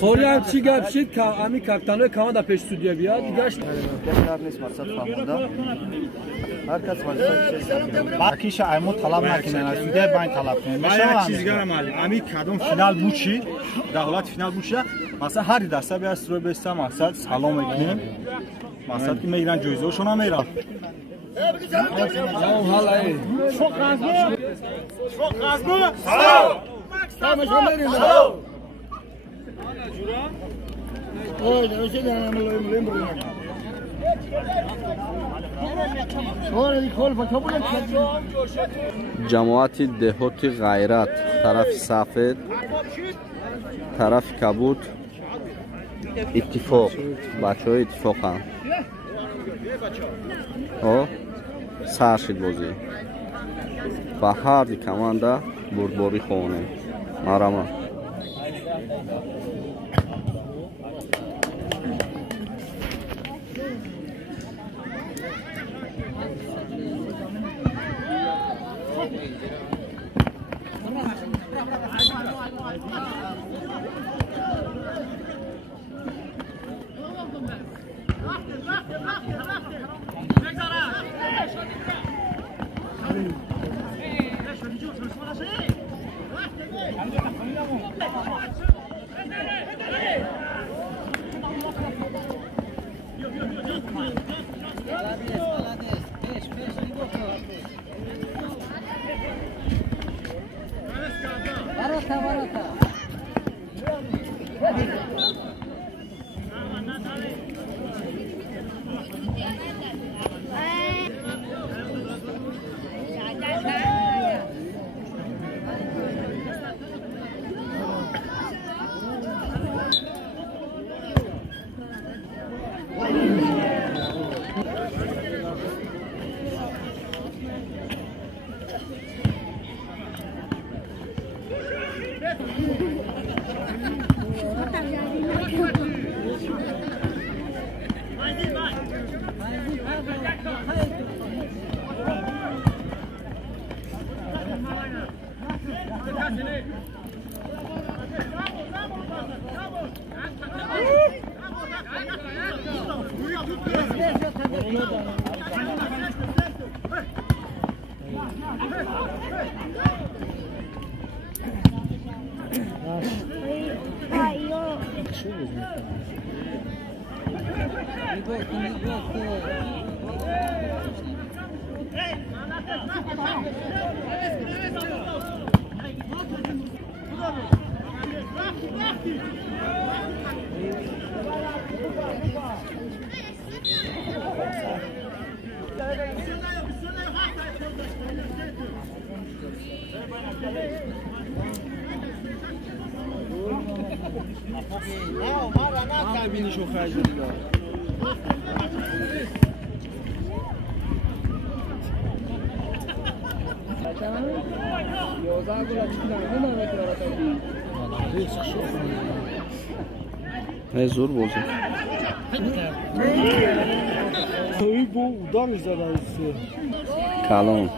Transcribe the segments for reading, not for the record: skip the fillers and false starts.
خوری هم چی گپ شد که امی کپتانه کما در پیش استودیو بیاد دیگه کار نیست مقصد فهمونده هر کس باقیش ایمو طلب نکنن استودیو باید طلب کنن من چیزگار معلم امی کدوم فینال بوچی در حالت فینال بوچی مثلا هر دسته بیا استرو بسته مقصد سلام میکنیم مقصد که میگیرن جایزه‌شون هم میرن çok razı جماعت دهوتی غیرت طرف سفید طرف کبوت اتفاق بچه های اتفاق هم سر شد بازی و هر دی کمانده بردباری خونه مرمه Ne zor bozuk. bu udar izarası. Kalon.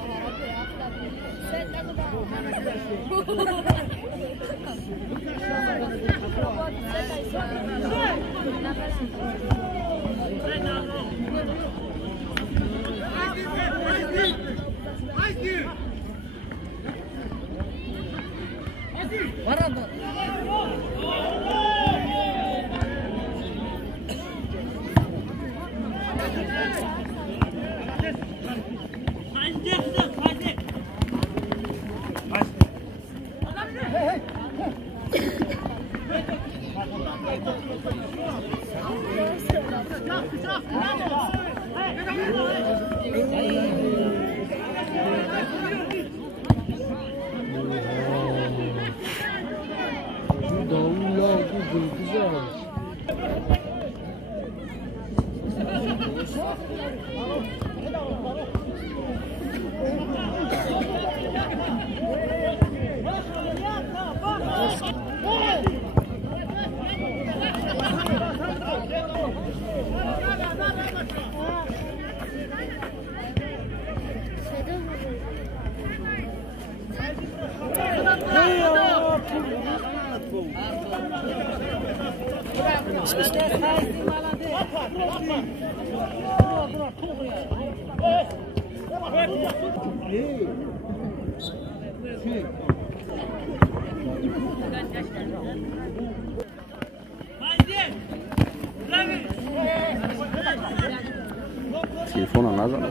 Telefona nazar.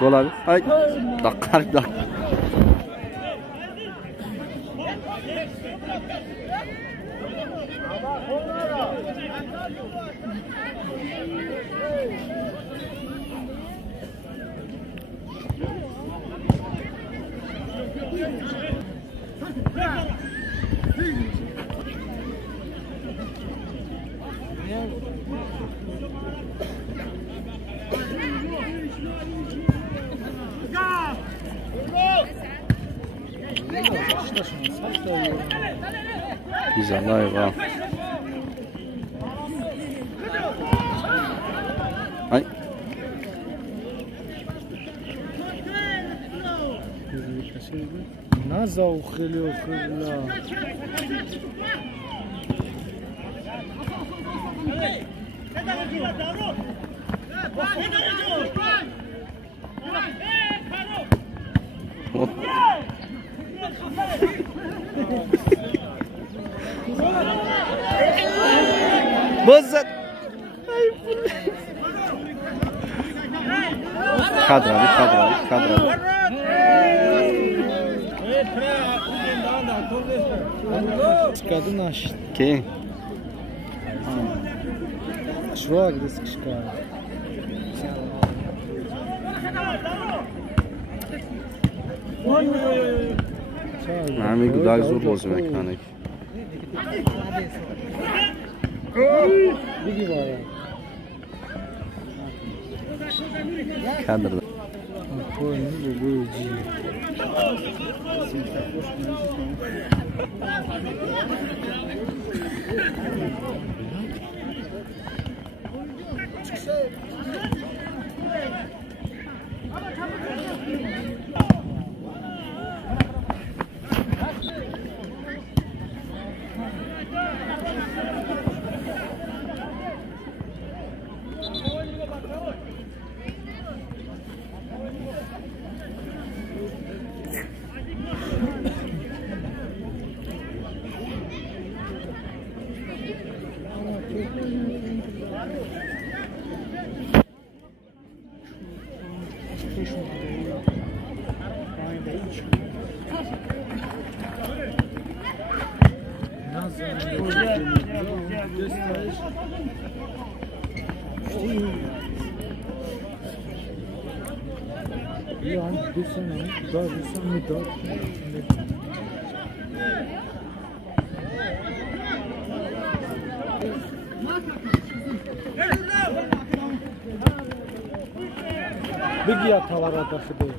Gol abi. Ay. Dakar. Güzel ayva. Ay. Nazał chylił. Bozat. Kadra. Kadın aç. Ki. Şuraya gidelim çıkar. Nami güzel zor bozmak yani. Bigi var ya. Kadra. Koyun bu büyücü. Yani bir sene daha bir sene daha. Bir ya tavar adası değil.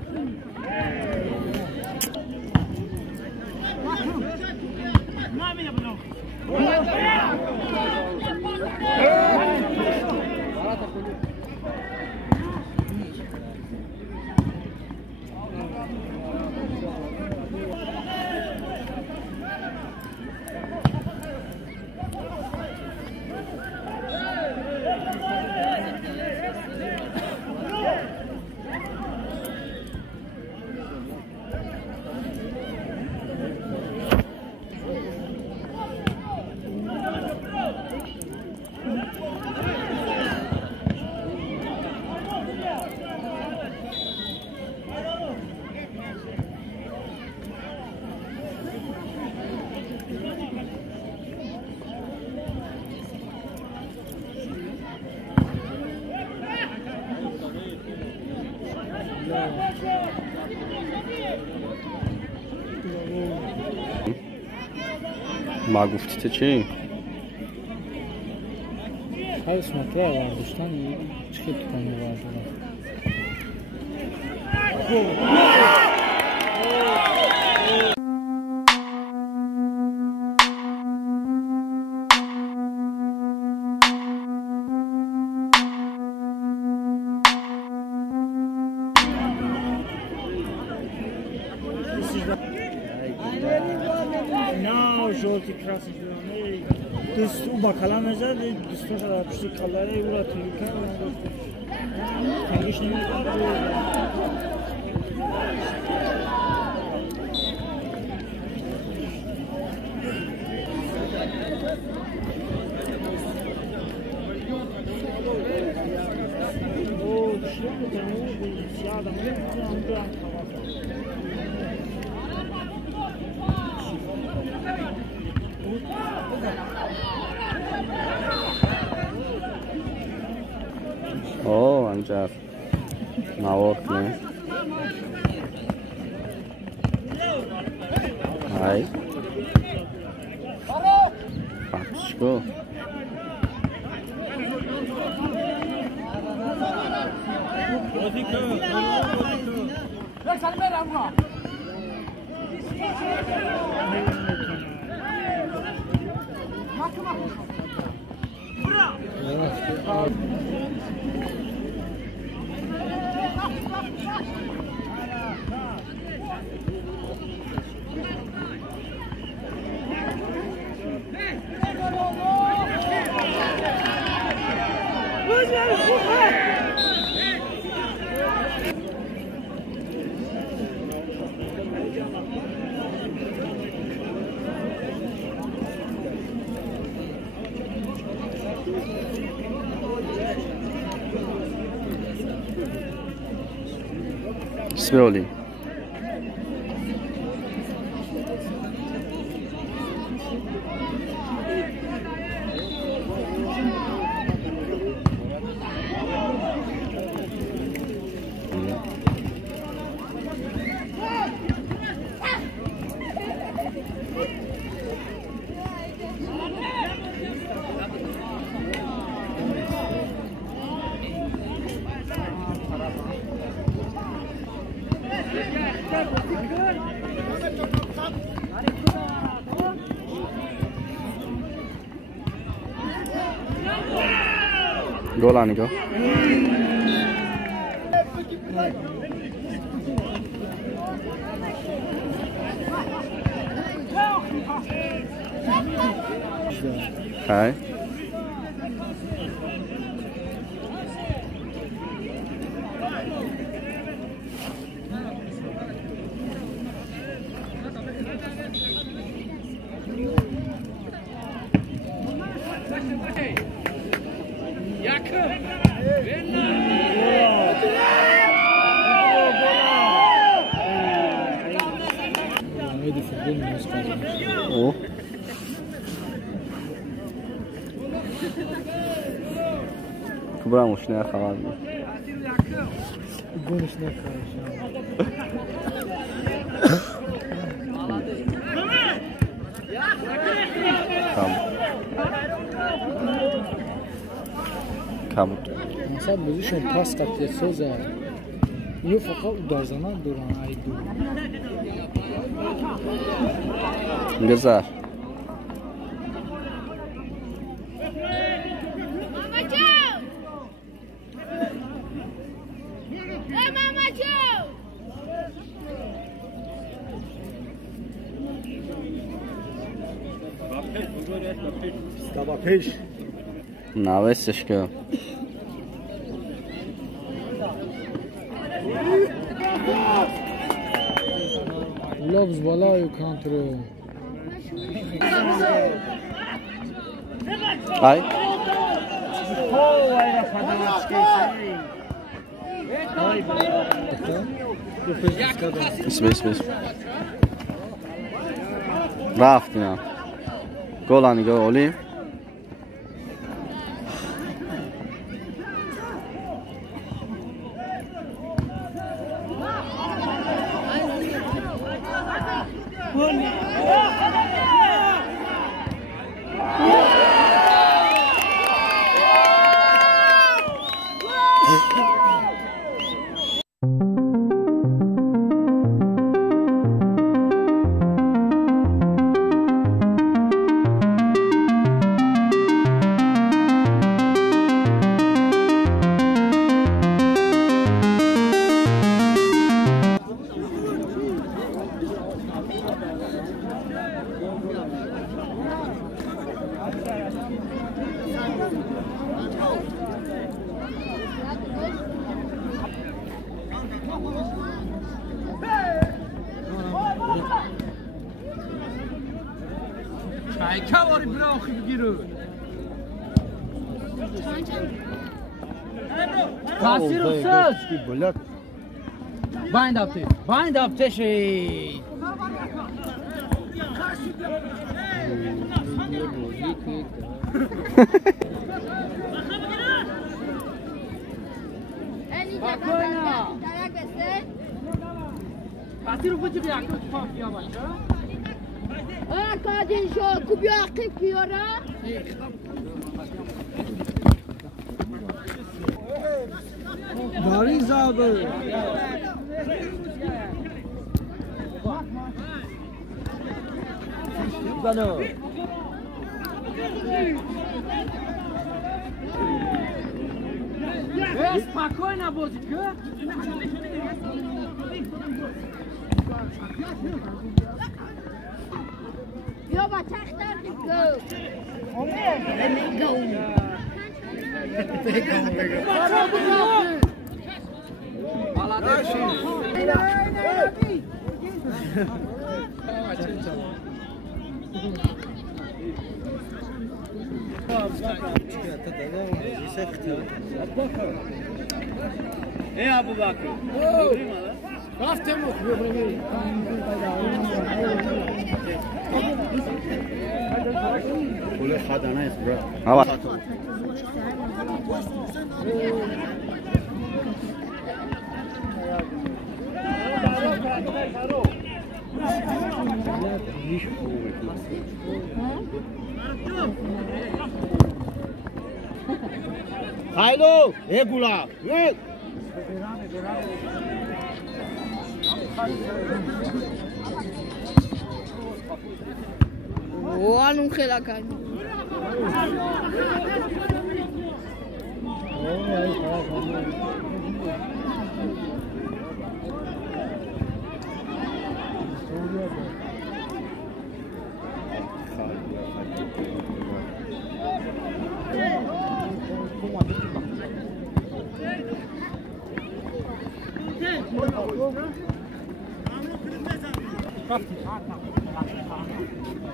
ما گفتی چی؟ Hayır smaklar var dıştan çıkıp tutanı vardı. نه جورتی کراسش دارم دوست او با کلام ازد دوستش را پشتی کلاره او را توی کرد تنگیش نمیداد او چیه بکنه سیاد هم اوه انجار نواک نه های پاپشکو Slowly. Goal on go. Hi. Oh. Kubra مش نه خواهد گونش نکارش کامت مثلا بزیشون پاس کتی سوزه یه فقط دارزنان دوران ای دور گذار Stava peş. نوستش که لابز بالای کانتر های بس رفتیم گلانی گلی کاری برای آخی بگیرو تاثیر افتاد بایند افتاد شی تاثیر افتاد بیا که بیا باشه کادین شو کوبیا عقیق بیاره داری زابه بانو spokojna bozika بیا با تختر دیگه ای ابو بکر رفتم کل خدانه است برا هوا Haylo, gula. وانو خیلی کن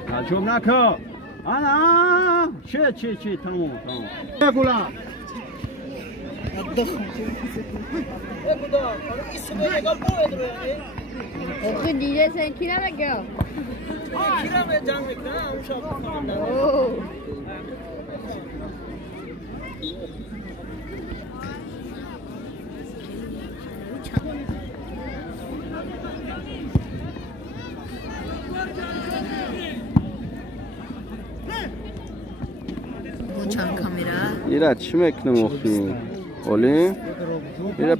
تعجب نکن. آنا چه تمام. گلا. خود دیگه سن کی نمیگه؟ کی را جنگ میکنه اون شب چند کامیرا ایراد چی میکنه مخی اولی ایراد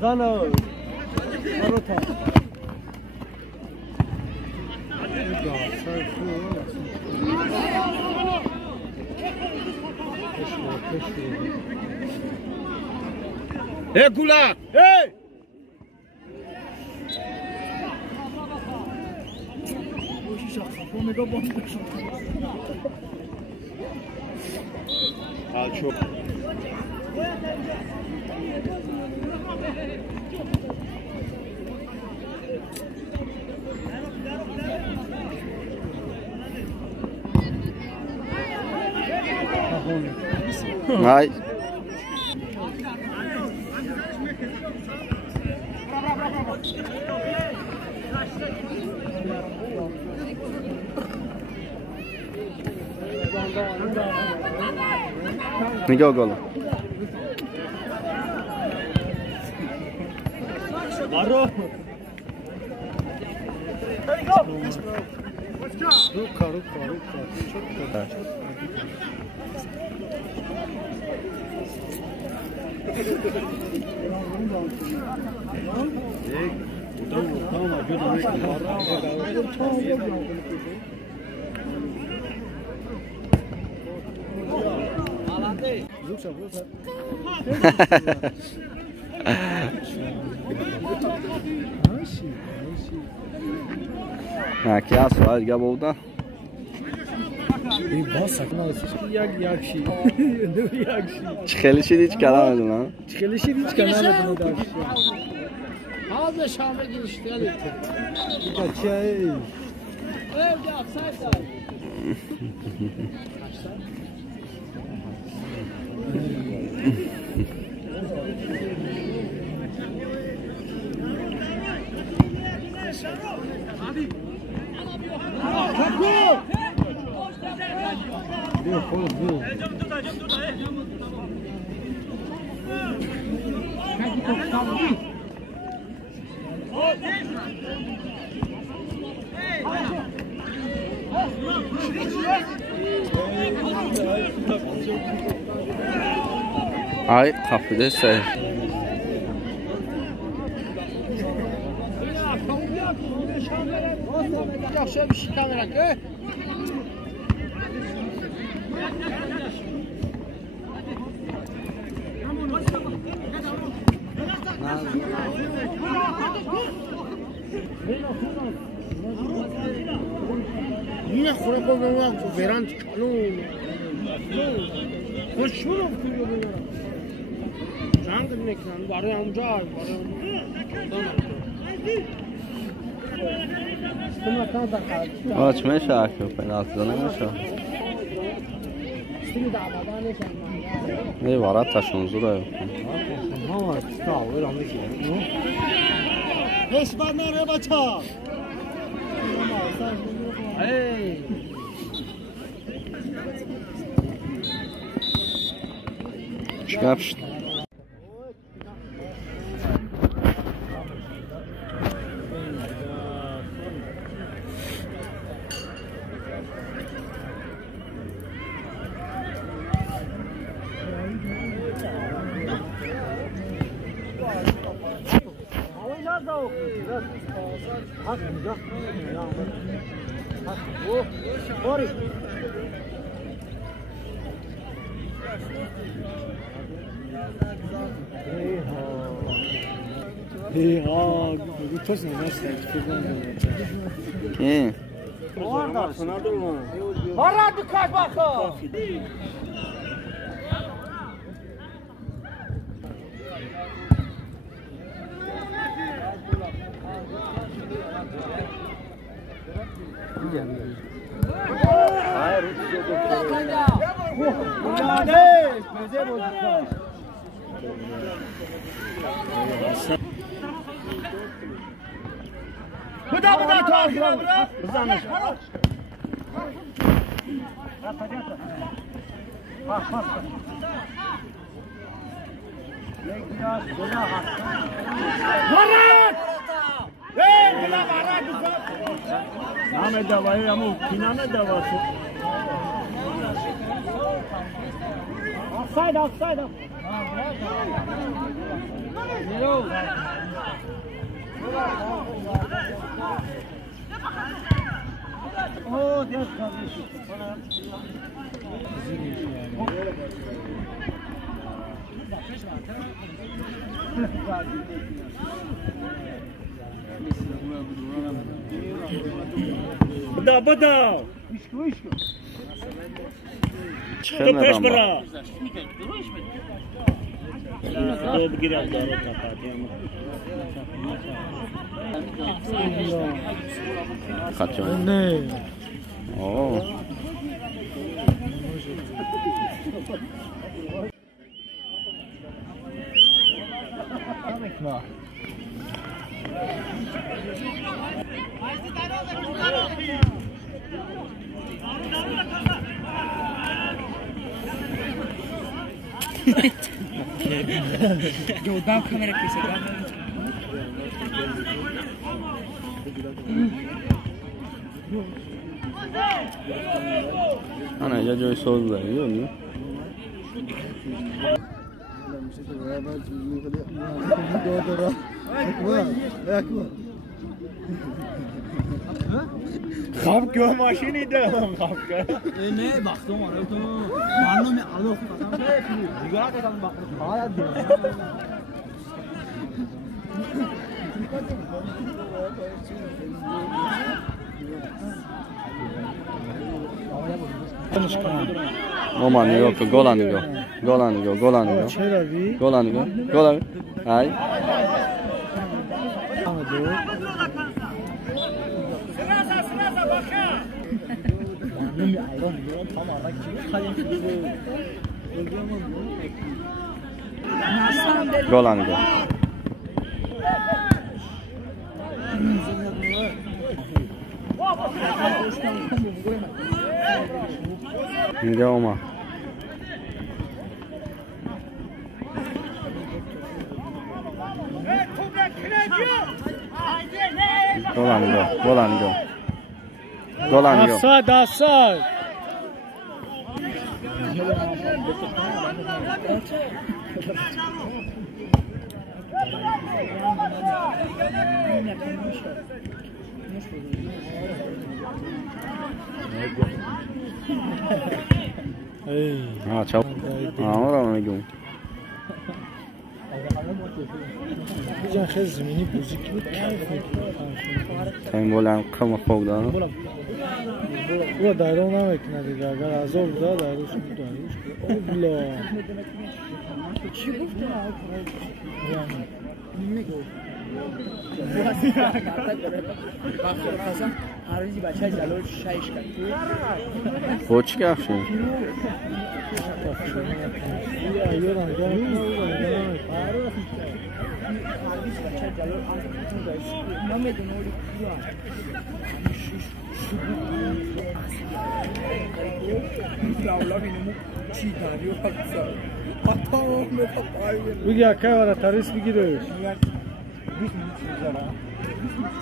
زانو مروتا گلا. çok. Ay. Nigga gol. Aro. Ruka. Çok güzel. Aqui as faz, Gabolda. Yakşı. Ne yakşı? Çıkılışı hiç kalamadın lan. Çıkılışı hiç kanamadın o da. Abi Şam'a girişti yani. Kaçay. Evde atsaydı. Ay kapıda say. Yaxşı bir şey kamera. Niye kura koyuyorlar? Veren çıkalım. Koşuyorum kuyruğuna. Can kırmak lan. Var ya amca. Açmaya şarkı penaltıdan ama şu. Ne var taşın zura yok. Esmanlar baça. Hey. Çıkapşt. Kim? Var dikkat bakın. Bıda takip bırak. Uzanmış. Bak. Varat! Hey, bula varat ufak. Name davayı ama kinane davası. Offside. Oh, Dios kardeşim. Bana Bada. Çıkın Peş adam bıra. bak. Girer doğru kapatayım. Kaçıyor. Ne? Oo. Yoldan kamera keser. Ana ya joy soz da yiyor mu? Kapkı maşini de kapkı. Ne baktım ona tamam. Anlamı alıyor falan. Sigara kaçan bak. Hala diyor. Romanigo, Golanigo. Golanigo, Golanigo. Golanigo. Golanigo. Ay. Golanigo. Indioma. Golanigo, Golanigo. Golanigo. Asad, Asad. Ha çabuk. Ahora میگم. Can خیلی زمینی بوزیک بود. تایم بولم کم خوب دارم. او دایرو نمیکنه دیگه. اگر عذاب داد دایروش میدونیش. اولا. چی گفتی؟ یعنی. میگو. عروضی بچه جلو شایش کرد. Koç kafşin. بگی اکه وارا تریس بگیره.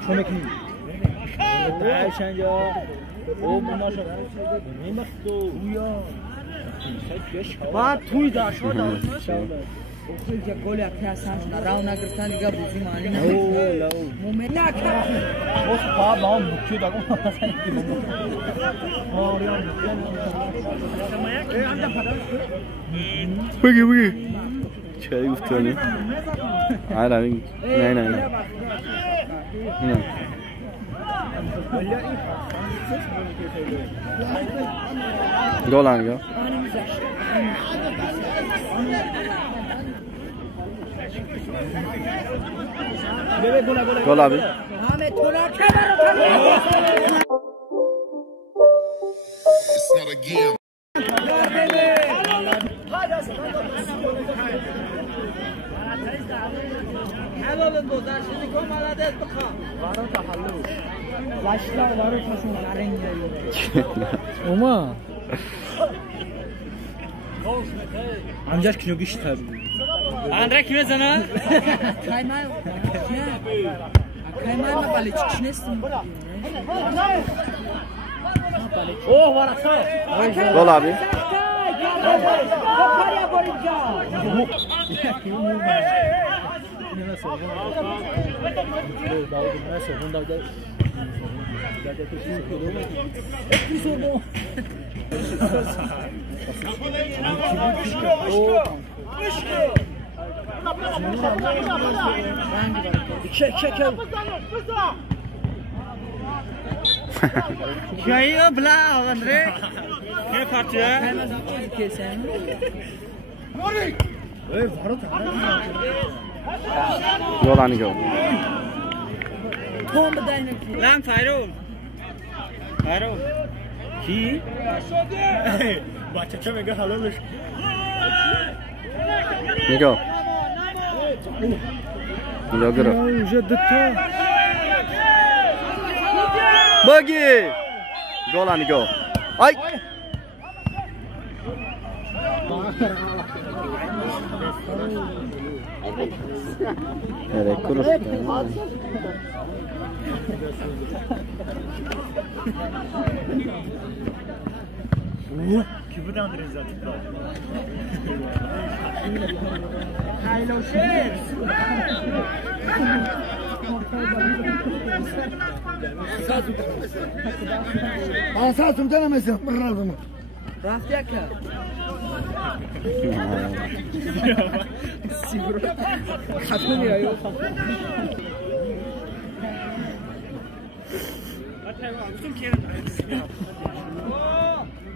چونکی. درشنجا او مناشا نمیخدو بعد توی داشت. اوخی که گل اکه هستن راو نگرفتن دیگه بوزی مانی اوه مومن نکه اوه پا با هم بکیو داگم. بگی. چای گفتنی. آره نه. نه. Golanigo. Gol abi. حلال دو درشنی کن مالدت بخوام بارو تحلوش لاشلا بارو تشون نرنگ Oma. Ancak kilo geçti. Andra kime sana? Kaymay. Kaymay mı balık çıkışnestin? Oh var aksa. Gol abi. Jaya bla Andre. Ke partiya? Yo'lani go. Ram Fairul. Fairul. Ki? Bachcha mega halolش. نگاه نگاه گرفت بگی گل نگاه ای کلوس Ki budem drezat. Haylo şer. Asasım denemezsin. Bravo. Raftiyaka. Siguro. Katıl ya yok.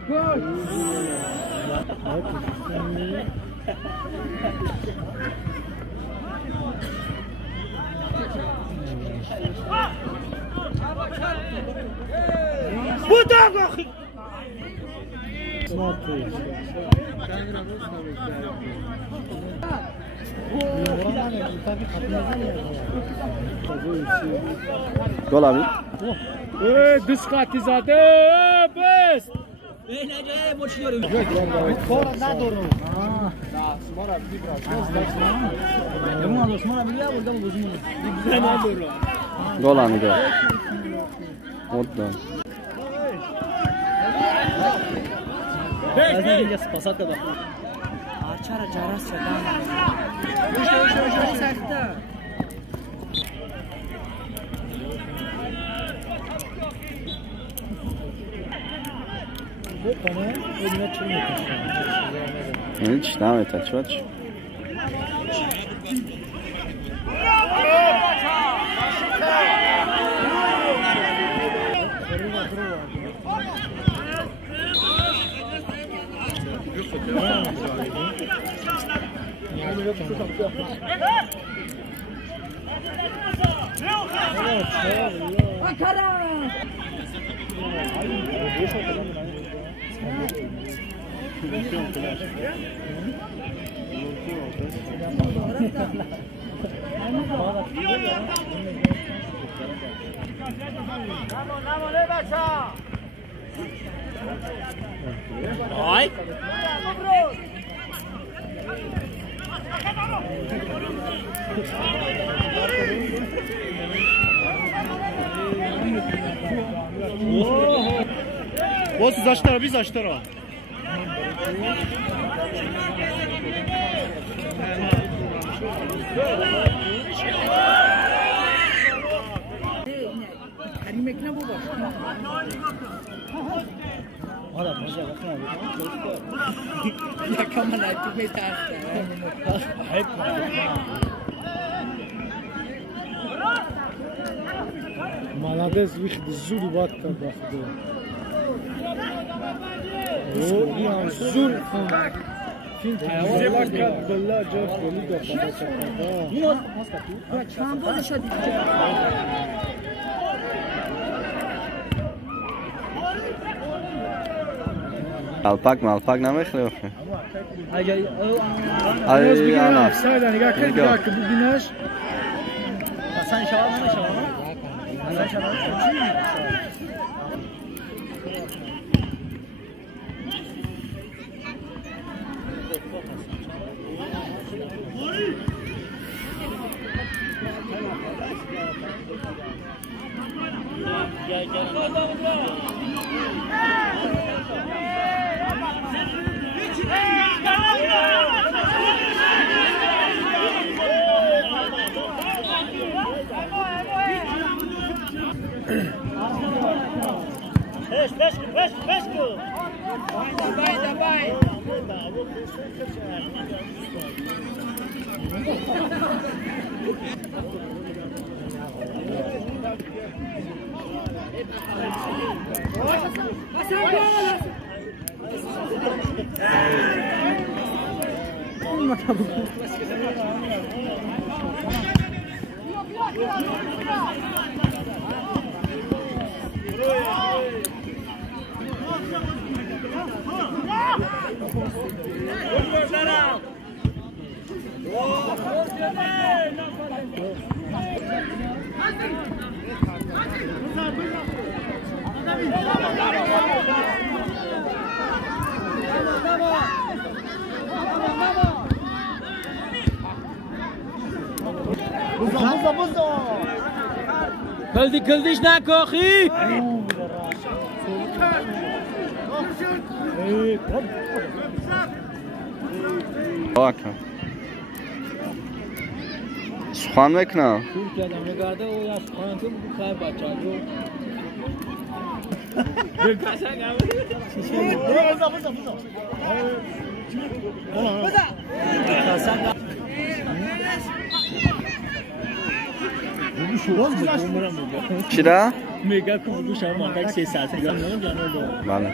Gol. Bu da bakı. گل abi Diskati zade bes. Beynece boşuyorum. گل نگاه مدام Açara caras çadan. Boş sakta. hiç devam et aç. Ay. Boss zaştara biz zaştara. Karimekne bu bak. Yakamana tüme tartı. Молодец, выход зур батта бахды. О, я зур. Фин зебака بالله جاف گلی دفعه. Çam böyle şadi. الپاک نمیخوره Acayip. Biraz bir ای yana ana saydan ya kır Nigga. dakika bu güneş. Sen şahalana şahalana. Sen şahalana. Let's go. Давай. این مطلب کلدیش نکاخی باکم سخن میکنم چرا؟ میگه که بگو شما مانده 3 ساعت گفتم جانو بله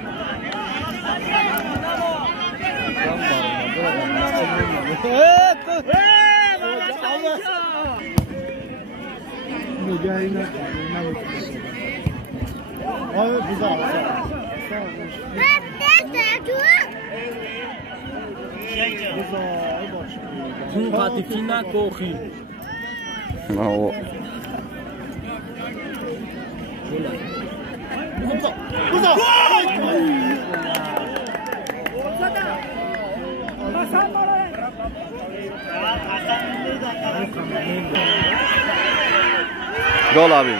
خون قطیفی نکاخی نه گل abi.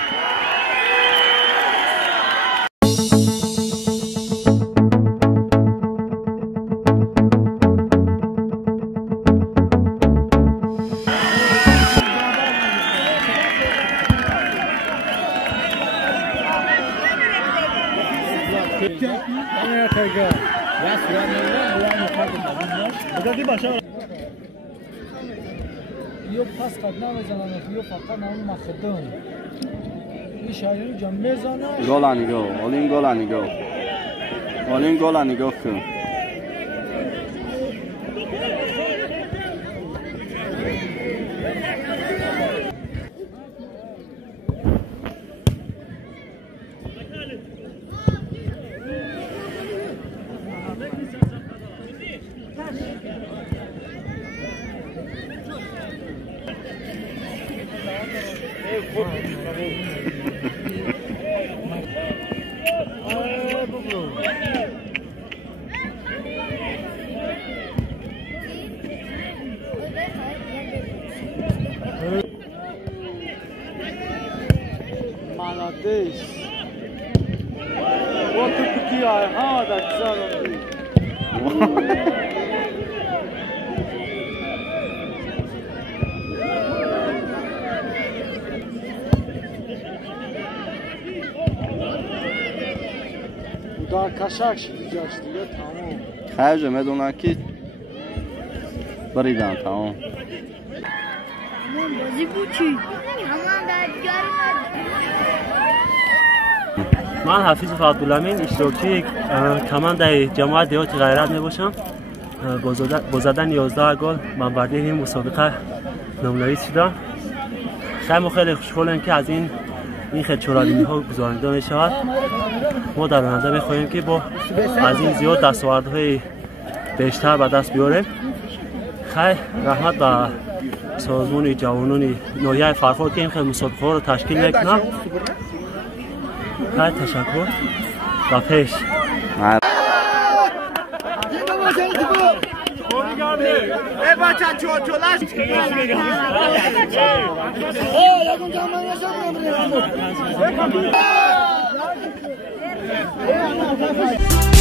یو پس قدنا بزنم یو فقط نام مخدوم این شایعی جمع بزنم گل انیگو اولین گل انیگو اولین گل انیگو کن Молодец. Вот ты такие, ага, так сразу. Да, кошак шидишь, я там. خرج میدونن که بریدن تمام بازی بود چی؟ همان من حفیظ فضل‌الامین اشتراکی کمانده جماعت دیهات غیرت میباشم. با زدن 11 گل من برده این مسابقه نمره شدم. خیلی خوشحالم که از این خیلی چرالینی ها گزارنده می شود. ما در آینده میخواهیم که با از این زیاد دستاوردهای بیشتر به دست بیاریم. خیلی رحمت به سازمان جوانان ناحیه فرخار که این خیلی مسابقه ها رو تشکیل میکنم. خیلی تشکر و پیش. ای بچه چولاش Oh,